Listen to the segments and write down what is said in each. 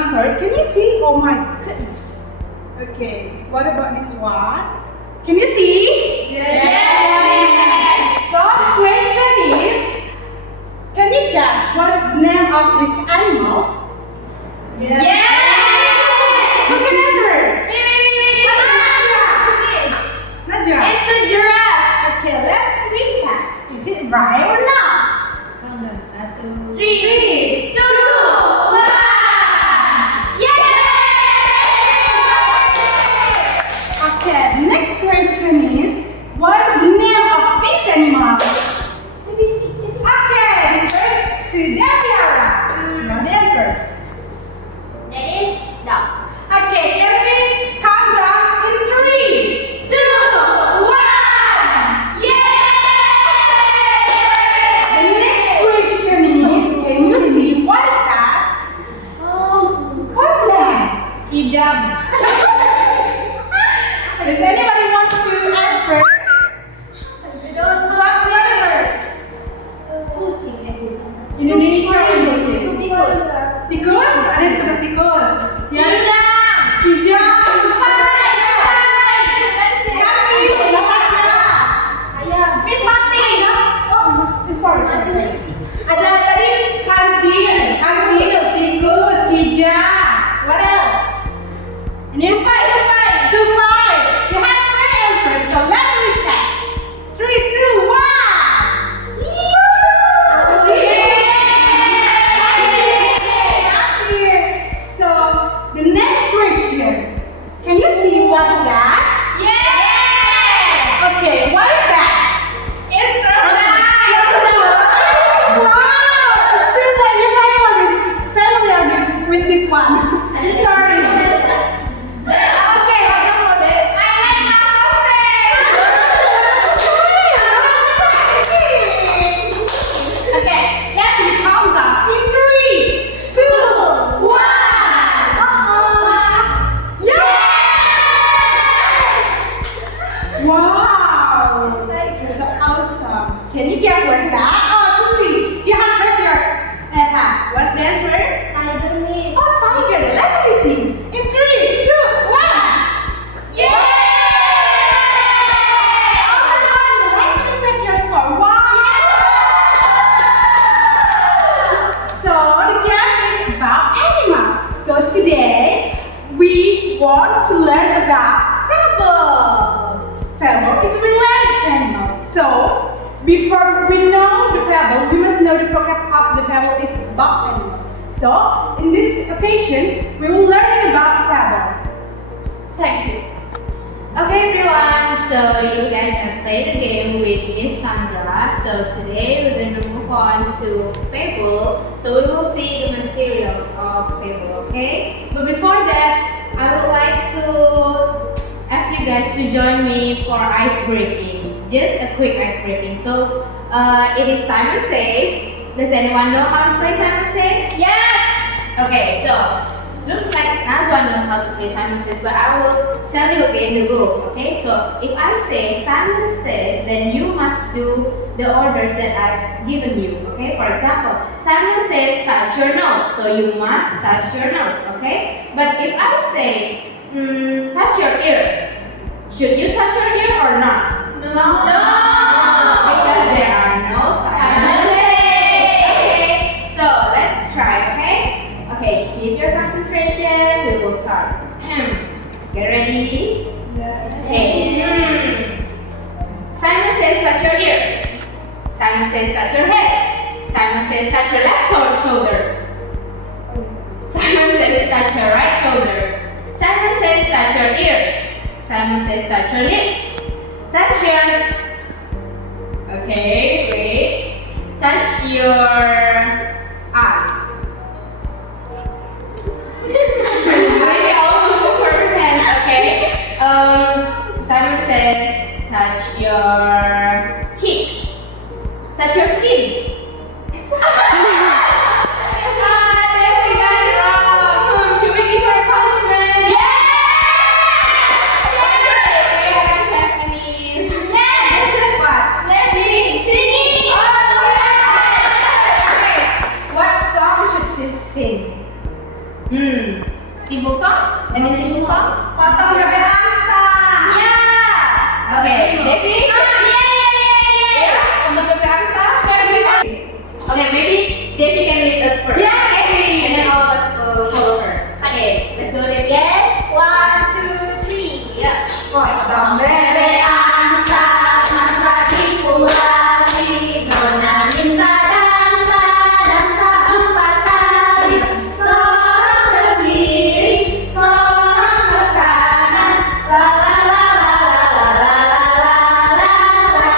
before. Can you see? Oh my goodness. Okay, what about this one? Can you see? Yes. So the question is, can you guess what's the name of these animals? Yes. Who can answer? Najwa. It's a giraffe. Okay, let's recheck. Is it right or not? Count down. 1, 2, 3, 2, 1. Yes. Okay, the next question is, what's the name of this animal? Okay, this is Sridevi. No, the answer. That is dog. Okay, can we count down in 3, 2, 1. Yes. The next question is, can you see what is that? What's that? Hijab. Does anybody want to answer? I don't know. What letters? Indonesia English. Tikus. Tikus? Ada yang tebak tikus? Ya. Kijang. Kijang. Kancil. Kancil. Natasha. Ayam. Miss Marty. Oh, sorry. Ada tadi kancil, tikus, kijang. What else? Ini Tupai. Tupai. You have 3 answers, so let's recheck. 3, 2, 1. So the next question, can you see what's that? Yes. Okay, what is that? It's crocodile. Wow! It seems like you're familiar with this one. Sorry. Okay, I like Okay, let's count down in 3, 2, 1. Yeah! Wow! That's so awesome. Can you guess what's that? Oh, Susie, you have raised your hand. What's the answer? Tiger, Miss. Oh, tiger. Let me see. In 3, 2, 1. Yeah. Let me check your score. Wow! So the game is about animals. So today we want to learn about Fable. Fable is related to animals. So before we know the Fable, we must know the vocab of the Fable is about animal. So in this occasion, we will learn about Fable. Thank you. Okay everyone, so you guys have played the game with Miss Sandra. So today we're going to move on to Fable. So we will see the materials of Fable, okay? But before that, I would like to ask you guys to join me for ice breaking. Just a quick ice breaking. So it is Simon Says. Does anyone know how to play Simon Says? Yes. Okay, so looks like Nazwa knows how to play Simon Says, but I will tell you again the rules, okay? So if I say Simon Says, then you must do the orders that I've given you, okay? For example, Simon says touch your nose, so you must touch your nose, okay? But if I say touch your ear, should you touch your ear or not? No. Because there are no Simon Says. Okay, so let's try, okay? Okay, keep your concentration. We will start. Get ready? Okay. Simon says touch your ear. Simon says touch your head. Simon says touch your left shoulder. Simon says touch your right shoulder. Simon says touch your ear. Simon says touch your lips. Touch your... Okay, wait. Touch your eyes. Really almost the perfect hands, okay? Simon says touch your cheek. Touch your chin. We got it wrong. Should we give her a punishment? Yes. Yes. Let's sing. Simple songs? Any simple songs? Potong bebek angsa. Yeah. Okay, Devi? Yeah. Untuk bebek angsa? Okay, maybe Devi can lead us first. Yeah. Okay, and then all of us will follow her. Okay, let's go Devi. Yeah. 1, 2, 3. Yeah. Potong Bebek angsa masa dipulangi, nona minta dansa empat kali. Seorang ke kiri, seorang ke kanan. La la la la la la la la la.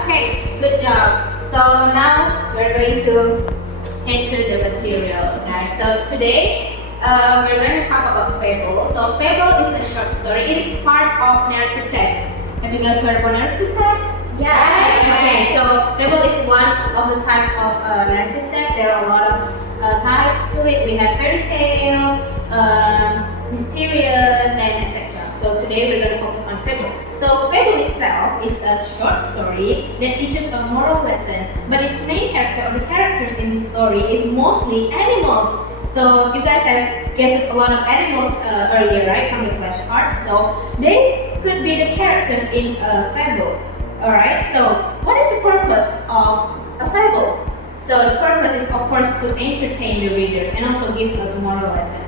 Okay, good job. So now we're going to head to the material, guys. So today we're going to talk about Fable. So Fable is a short story. It is part of narrative text. Have you guys heard about narrative text? Yes. Okay, so Fable is one of the types of narrative text. There are a lot of types to it. We have fairy tales, mysterious, and etc. So today we're going to focus on Fable. So Fable itself is a short story that teaches a moral lesson, but its main character or the characters in the story is mostly animals. So you guys have guessed a lot of animals earlier, right, from the flashcards. So they could be the characters in a fable. Alright, so what is the purpose of a fable? So the purpose is of course to entertain the readers and also give us a moral lesson.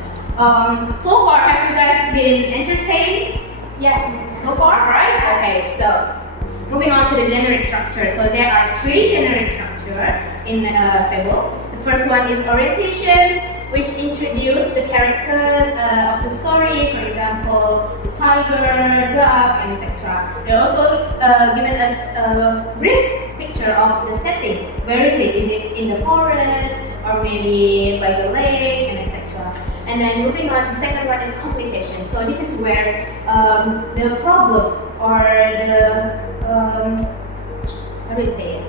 So far, have you guys been entertained? Yes. So far, right? Okay, so moving on to the generic structure. So there are 3 generic structures in Fable. The first one is orientation, which introduce the characters of the story, for example, the tiger, dog, and etc. They're also giving us a brief picture of the setting. Where is it? Is it in the forest, or maybe by the lake, and etc. And then moving on, the second one is complication. So this is where the problem or the how do you say it?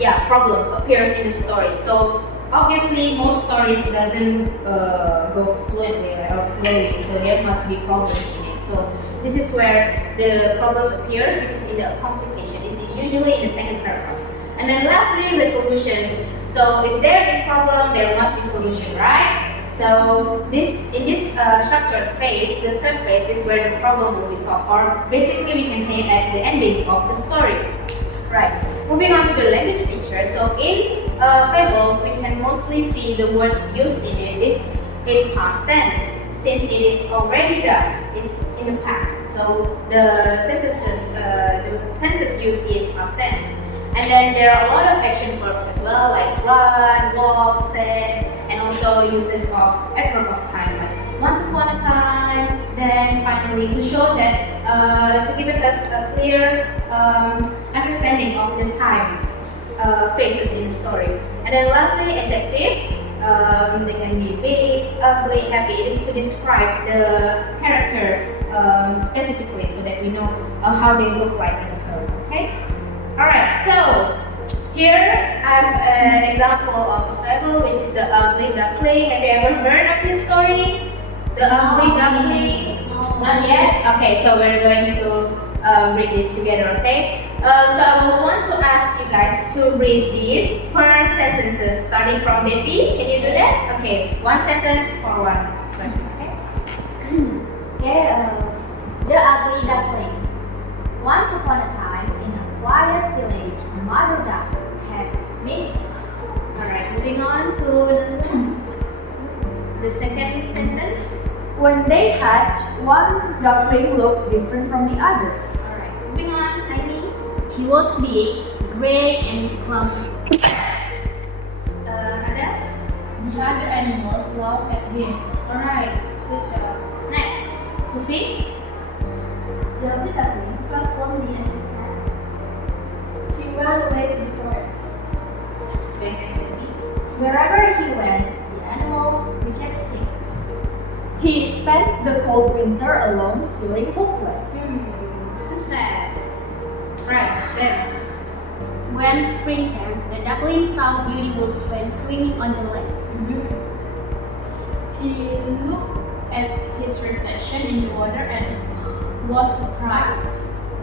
Yeah, problem appears in the story. So obviously, most stories doesn't go fluently or flowing, so there must be problems in it. So this is where the problem appears, which is in the complication. It's usually in the second paragraph. And then lastly, resolution. So if there is problem, there must be solution, right? So in this structured phase, the third phase is where the problem will be solved, or basically we can say it as the ending of the story. Right. Moving on to the language feature. So in Fable, we can mostly see the words used in it is in past tense, since it is already done. It's in the past. So the sentences, the tenses used is past tense. And then there are a lot of action verbs as well, like run, walk, said, and also uses of adverb of time, like once upon a time. Then finally, to show that, to give us a clear understanding of the time phases in the story. And then lastly, adjective. They can be big, ugly, happy. It is to describe the characters specifically, so that we know how they look like in the story. Okay. All right. So here I have an example of a fable, which is the ugly duckling. Have you ever heard of this story? The ugly duckling. Not yet. Okay. So we're going to read this together. Okay. So I will want to ask you guys to read these per sentences, starting from Devi. Can you do that? Okay, one sentence for one question. Okay. The ugly duckling. Once upon a time, in a quiet village, a mother duck had many eggs. All right. Moving on to the second sentence. When they hatched, one duckling looked different from the others. All right. Moving on, Heidi. He was big, gray, and clumsy. Ada. The other animals laughed at him. All right. Good job. Next, Susie. The ugly duckling felt lonely and sad. He ran away to the forest. Wherever he went, the animals rejected him. He spent the cold winter alone, feeling hopeless. So sad. Right. Then. When spring came, the duckling saw Beauty Woodswan swimming on the lake. He looked at his reflection in the water and was surprised.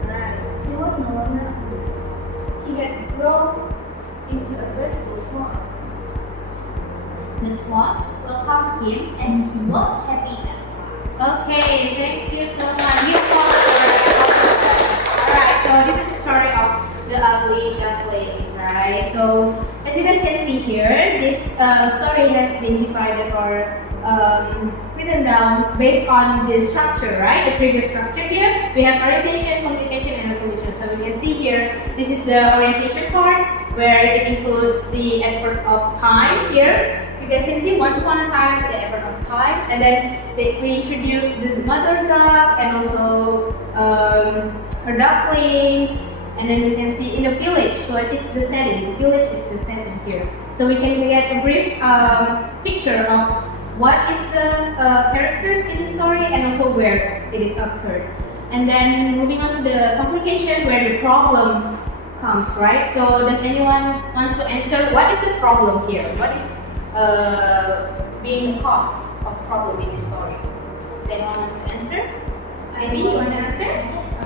Right. He was no longer hungry. He had grown into a graceful swan. The swans welcomed him and he was happy at last. Okay, thank you so much. Alright, so this is the story of the ugly ducklings, right? So as you guys can see here, this story has been divided or written down based on the structure, right? The previous structure here, we have orientation, communication, and resolution. So we can see here, this is the orientation part where it includes the effort of time here. You guys can see once upon a time is the effort of time, and then we introduce the mother duck and also her ducklings, and then we can see in the village. So it's the setting. The village is the setting here. So we can get a brief picture of what is the characters in the story and also where it is occurred. And then moving on to the complication where the problem comes, right? So does anyone want to answer what is the problem here? What is being the cause of problem in this story? Does anyone want to answer? Maybe you want to answer?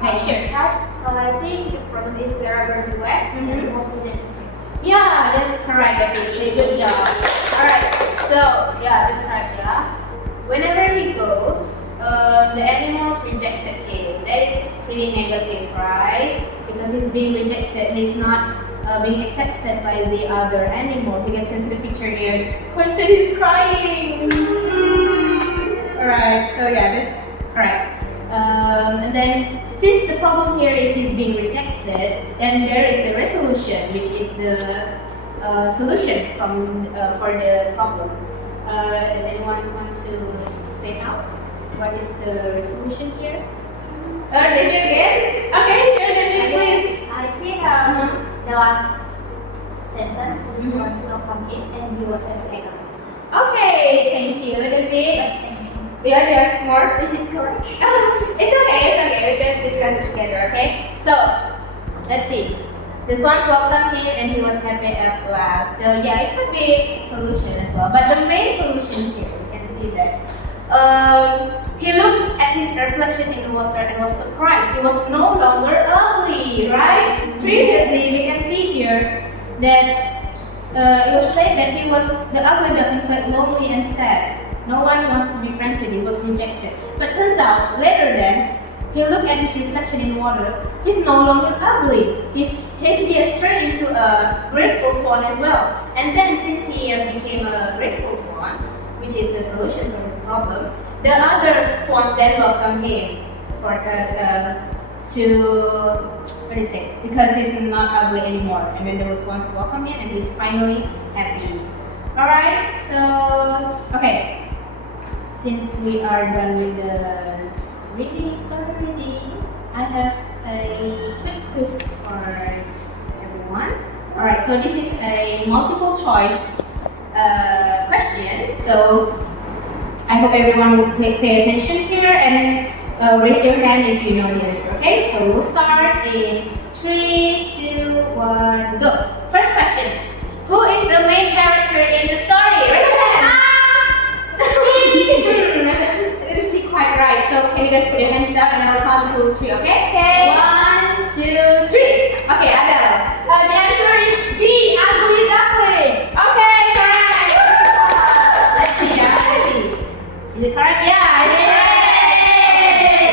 Okay, sure. So I think the problem is wherever he went, Mhm. it was rejected. Yeah, that's correct. Definitely. Good job. Alright, so yeah, that's right. Yeah, whenever he goes, the animals rejected him. That is pretty negative, right? Because he's being rejected. He's not being accepted by the other animals. You guys can see the picture here. Quincy is crying. Alright, so yeah, that's correct. And then since the problem here is he's being rejected, then there is the resolution, which is the solution from for the problem. Does anyone want to state out what is the resolution here? Debbie again? Okay, sure, Debbie, please. I think the last sentence, the swans welcomed him and he was happy at last. Okay, thank you, Debbie. Yeah, do you have more? Is it correct? It's okay. We can discuss it together, okay? So, let's see. The swans welcomed him and he was happy at last. So, yeah, it could be solution as well. But the main solution here, we can see that he looked at his reflection in the water and was surprised. He was no longer ugly, right? Previously, we can see here that it was said that he was the ugly duckling felt lonely and sad. No one wants to be friends with him, was rejected. But turns out, later then, he looked at his reflection in water. He's no longer ugly. He has turned into a graceful swan as well. And then since he became a graceful swan, which is the solution for the problem, the other swans then welcome him for us what do you say? Because he's not ugly anymore. And then those swans welcome him and he's finally happy. Alright, so, okay. Since we are done with the story reading, I have a quick quiz for everyone. Alright, so this is a multiple choice question. So I hope everyone will pay attention here and raise your hand if you know the answer. Okay, so we'll start in 3, 2, 1, go. First question: who is the main character in the story? Raise your hand. Let's see, quite right. So can you guys put your hands down and I'll count to 3, okay? Okay. 1, 2, 3. Okay, Adele. The answer is B, ugly duckling. Okay, correct. Let's see, let's see. Is it correct? Yeah, it's correct.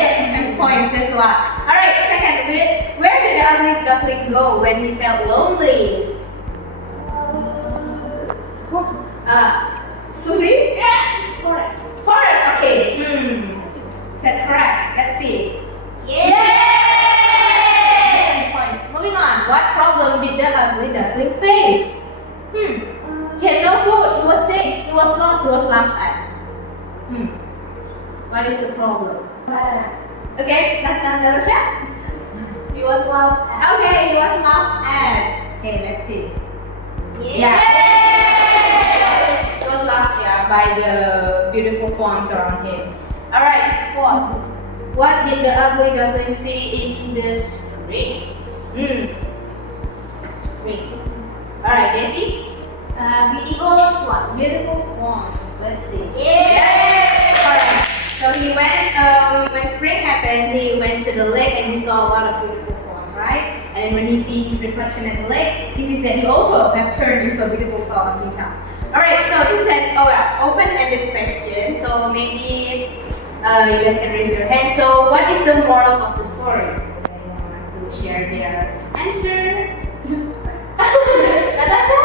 That's 6 points, that's a lot. Alright, second, where did the ugly duckling go when he felt lonely? Susie? Yeah. Forest. Forest, okay. Is that correct? Let's see. Yeah. Yay! Points. Moving on. What problem did the ugly duckling face? He had no food. He was sick. He was lost. He was laughed at. What is the problem? Okay, that's Natasha. He was laughed at. Okay, he was laughed at. Okay, let's see. Yeah. He was laughed at by the beautiful swans around him. Alright, 4. What did the ugly duckling see in the spring? Spring. Alright, Devi? Beautiful swan. Beautiful swans. Let's see. Yeah. Alright. So he went, when spring happened, he went to the lake and he saw a lot of beautiful swans, right? And then when he sees his reflection at the lake, he sees that he also have turned into a beautiful swan himself. Alright, so this is an open-ended question. So maybe you guys can raise your hand. So what is the moral of the story? Does anyone want us to share their answer? Natasha?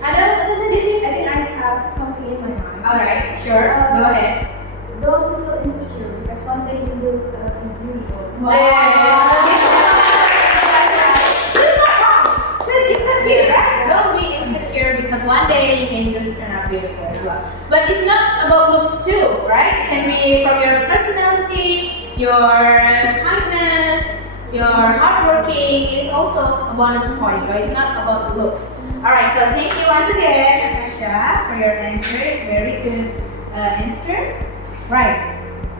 Natasha, do you I think I have something in my mind. Alright, sure. Go ahead. Don't feel insecure because one day you will be beautiful. It's not wrong. It could be, right? Don't be insecure because one day you can just turn out beautiful as well. But it's not about looks too, right? It can be from your personality, your kindness, your hardworking. It is also a bonus point, but it's not about the looks. Alright, so thank you once again, Natasha, for your answer. It's very good answer. Right.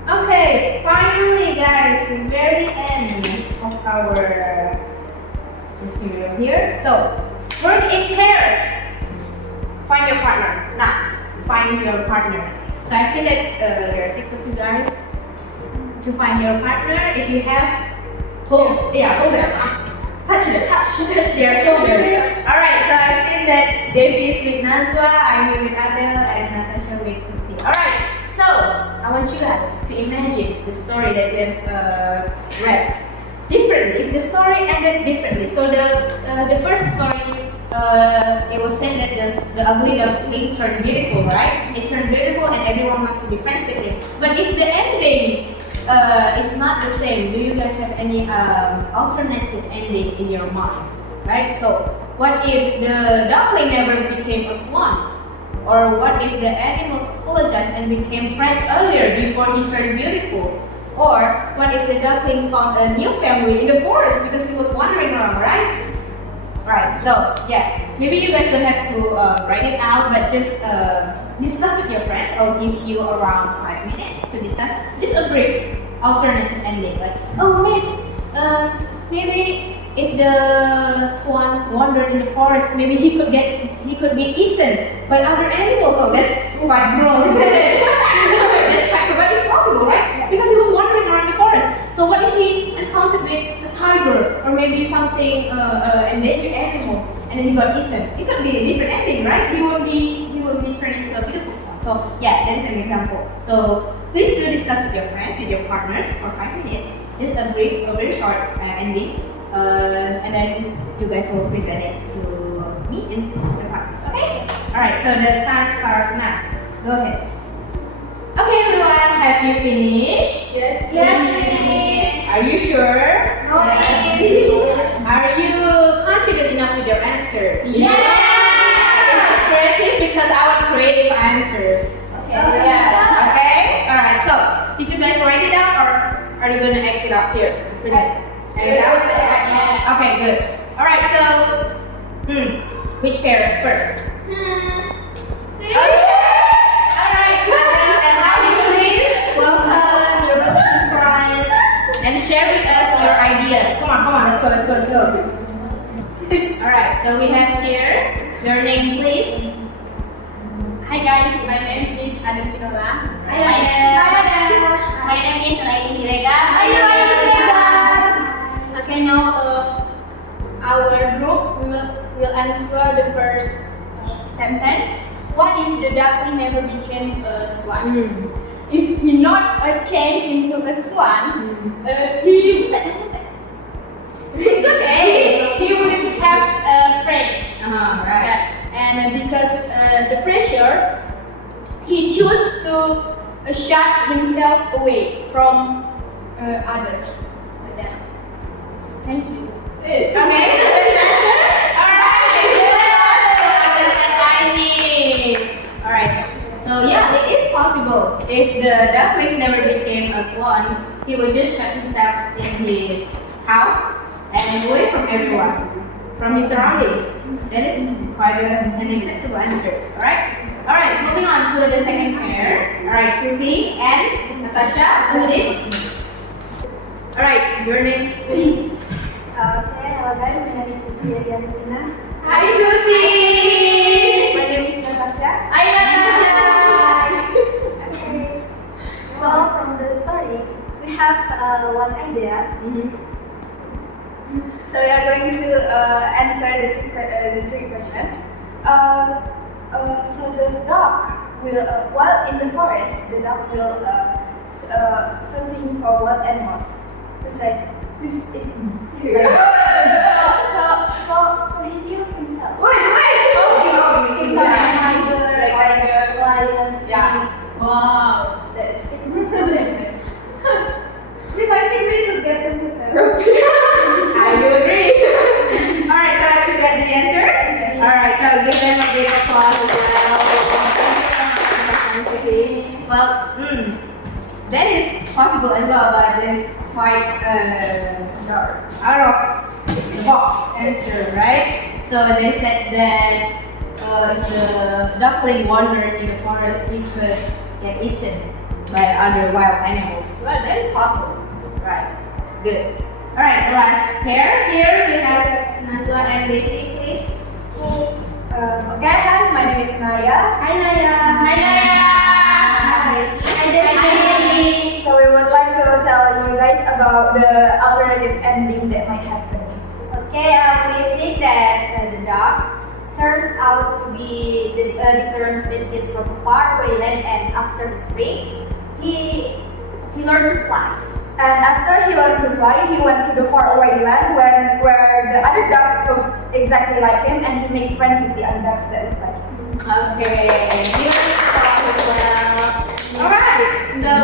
Okay, finally guys, the very end of our material here. So, work in pairs. Find your partner. Find your partner. So I've seen that there are 6 of you guys. To find your partner, if you have, hold them. Touch their shoulders. Alright, so I've seen that Devi is with Nazwa, I'm with Adele, and Natasha with Susie. Alright. So, I want you guys to imagine the story that we have read differently. If the story ended differently. So the first story, it was said that the ugly duckling turned beautiful, right? It turned beautiful and everyone wants to be friends with him. But if the ending is not the same, do you guys have any alternative ending in your mind, right? So, what if the duckling never became a swan? Or what if the animals apologized and became friends earlier before he turned beautiful? Or what if the ducklings found a new family in the forest because he was wandering around, right? Right, so yeah, maybe you guys don't have to write it out, but just discuss with your friends. I'll give you around 5 minutes to discuss just a brief alternative ending. Like, oh miss, maybe if the swan wandered in the forest, maybe he could be eaten by other animals. Oh, that's quite gross. That's quite gross, but it's possible, right? Because he was wandering around the forest. So what if he encountered with a tiger or maybe something endangered animal, and then he got eaten? It could be a different ending, right? He would be turned into a beautiful swan. So yeah, that's an example. So please do discuss with your friends, with your partners for 5 minutes. Just a very short ending. And then you guys will present it to me in the classmates, okay? Alright, so the time starts now. Go ahead. Okay everyone, have you finished? Yes, Yes. Are you sure? No, Are you confident enough with your answer? Yeah. Is it creative? Because I want creative answers. Okay. Yeah. Okay? Alright, so did you guys write it out or are you gonna act it out here? Present. Act it out? Yeah. Okay, good. Alright, so which pairs first? Okay. Alright, Adele and Abi, please welcome your welcome friend and share with us your ideas. Come on, let's go. Alright, so we have here your name, please. Hi guys, my name is Adele. Hi Adele. My name is Sridevi. Okay, now our group will answer the first sentence. What if the duckling never became a swan? If he not changed into a swan, he It's okay. he wouldn't have friends. Right. And because the pressure, he chose to shut himself away from others. Like that. Thank you. Okay, so that's the answer. Alright, Alright, so yeah, it is possible. If the ducklings never became a swan, he would just shut himself in his house and away from everyone, from his surroundings. That is quite an acceptable answer. Alright, moving on to the second pair. Alright, Susie and Natasha, who is? Alright, your names please. Okay, hello guys, my name is Susie Rina. Hi Susie. My name is Natasha. Hi Natasha. Okay. So from the story, we have one idea. So we are going to answer the three question. So the dog will, while in the forest, the dog will searching for wild animals to say, please eat me. So he killed himself. Wait! Oh, Tiger, like lions. yeah. Wow. That's so nice. Please, I think we need to get them to therapy. I do agree. Alright, so is that the answer? Yes. Alright, so give them a big applause as well. Well, that is possible as well, but that is quite out of the box answer, right? So they said that if the duckling wandered in the forest, it could get eaten by other wild animals. Well, that is possible. Right. Good. Alright, the last pair. Here we have Nazwa and Devi, please. Okay, hi, my name is Naya. Hi Naya. Hi, Naya. Hi Devi. So we would like to tell you guys about the alternative ending that might happen. Okay, we think that the dog turns out to be the different species from faraway land, and after the spring, he learned to fly. And after he learned to fly, he went to the faraway land where the other dogs look exactly like him, and he made friends with the other dogs that look like him. Okay, you as well. Alright, so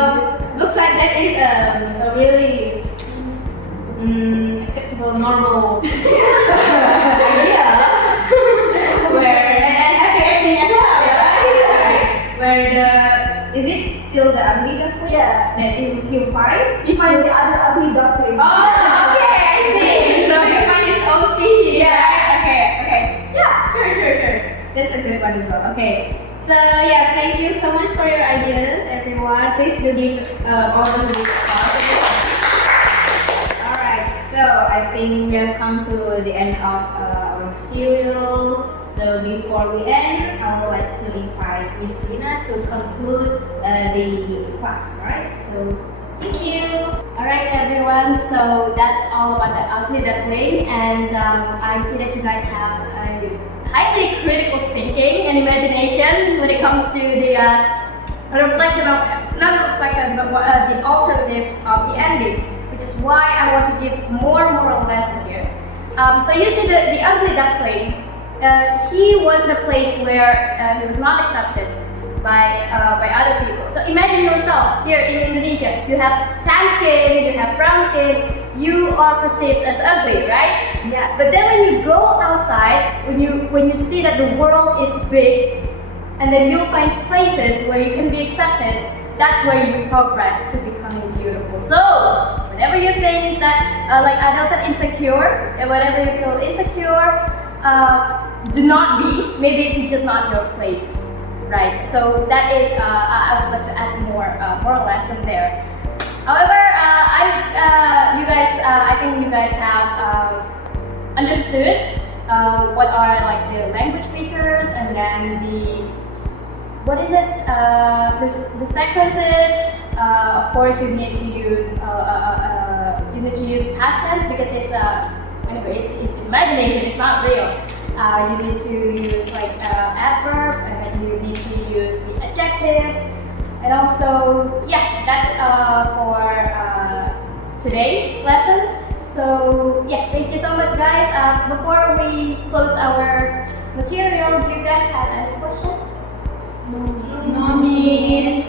looks like that is a really acceptable, normal idea. Where and happy ending as well, right? Where is it still the ugly duckling? Yeah. That you find? He finds the other ugly duckling. Oh, okay, I see. So you find his own species, Yeah. right? Okay. Yeah, sure. That's a good one as well. Okay. So yeah, thank you so much for your ideas, everyone. Please do give all of us a big applause. Alright, so I think we have come to the end of our material. So before we end, I would like to invite Miss Rina to conclude the class. Alright, so thank you. Alright everyone, so that's all about the ugly duckling, and I see that you guys have a highly critical thinking and imagination when it comes to the reflection of, not reflection, but the alternative of the ending, which is why I want to give more moral lesson here. So you see the ugly duckling, he was in a place where he was not accepted by other people. So imagine yourself here in Indonesia. You have tan skin, you have brown skin, you are perceived as ugly, right? Yes. But then when you go outside, when you see that the world is big, and then you'll find places where you can be accepted, that's where you progress to becoming beautiful. So whenever you think that, like Adele said, insecure, and whenever you feel insecure, do not be. Maybe it's just not your place. Right, so that is, I would like to add more lesson there. However, I think you guys have understood what are like the language features, and then what is it? The sequences. Of course, you need to use past tense because it's anyway, it's imagination. It's not real. You need to use like adverb, and then you need to use the adjectives, and also that's for today's lesson. So thank you so much, guys. Before we close our material, do you guys have any question? No, miss.